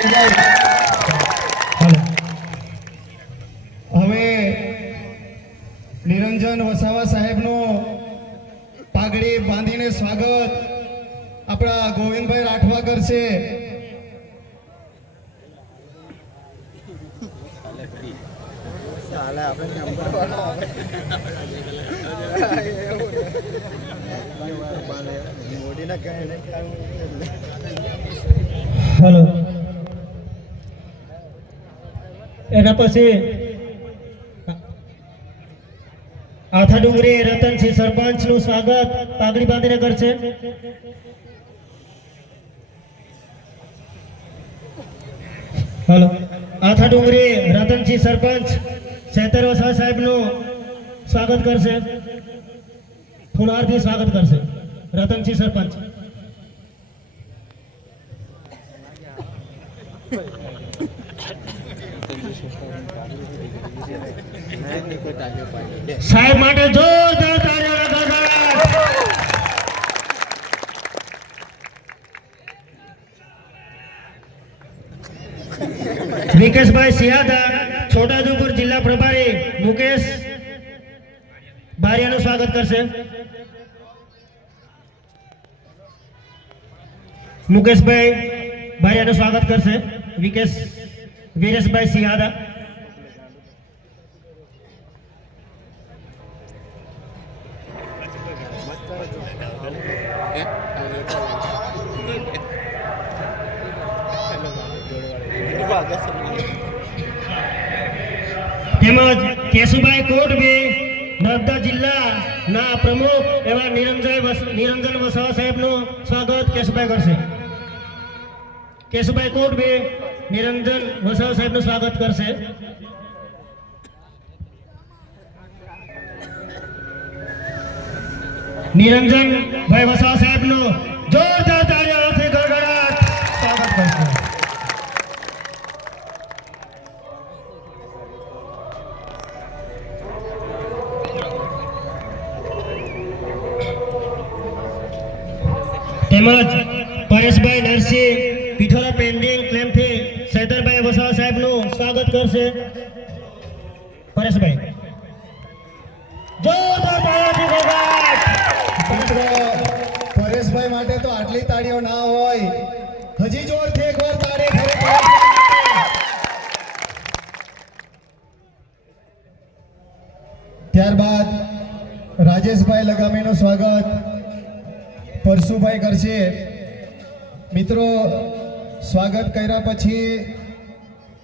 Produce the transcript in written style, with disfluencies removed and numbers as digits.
હવે નિરંજન વસાવા સાહેબનો પાઘડી બાંધીને સ્વાગત આપણા ગોવિંદભાઈ રાઠવા કરશે. हेलो एना पछी आथा डુંગરી રતનસિંહ સરપંચ નું સ્વાગત પાઘડી બાંધીને કરશે. हेलो आथा डુંગરી રતનસિંહ સરપંચ સેતર વસાવા સાહેબ નું સ્વાગત કરશે. ફૂલહારથી સ્વાગત કરશે રતનસિંહ સરપંચ. સાહેબ માટે જોરદાર તાળીઓના ગણગણાટ. વિકેશભાઈ સિયાદા છોટાઉદેપુર જિલ્લા પ્રભારી મુકેશ બારિયાનું સ્વાગત કરશે. મુકેશભાઈ બારિયાનું સ્વાગત કરશે. વીરેશભાઈ સિયાદા. તેમજ કેશુભાઈ કોટભી નર્મદા જિલ્લાના પ્રમુખ એવા નિરંજન વસાવા સાહેબનું સ્વાગત કેશુભાઈ કરશે. કેશુભાઈ કોટભી નિરંજન વસાવા સાહેબનું સ્વાગત કરશે. નિરંજનભાઈ વસાવા સાહેબનું જોરદાર તાળીઓથી ગડગડાટ સ્વાગત કરશે. તેમજ પરેશભાઈ નરસિંહ પીઠોરા પેન્ડિંગ ક્લેમથી સૈદરભાઈ વસાવા સાહેબનું સ્વાગત કરશે. પરેશભાઈ જોરદાર તાળીઓથી ગડગડાટ. પરેશભાઈ માટે તો આટલી તાળીઓ ના હોય, હજી જોરથી એકવાર તાળી ફરી. ત્યારબાદ રાજેશભાઈ લગામીનું સ્વાગત પરશુભાઈ કરશે. મિત્રો સ્વાગત કર્યા પછી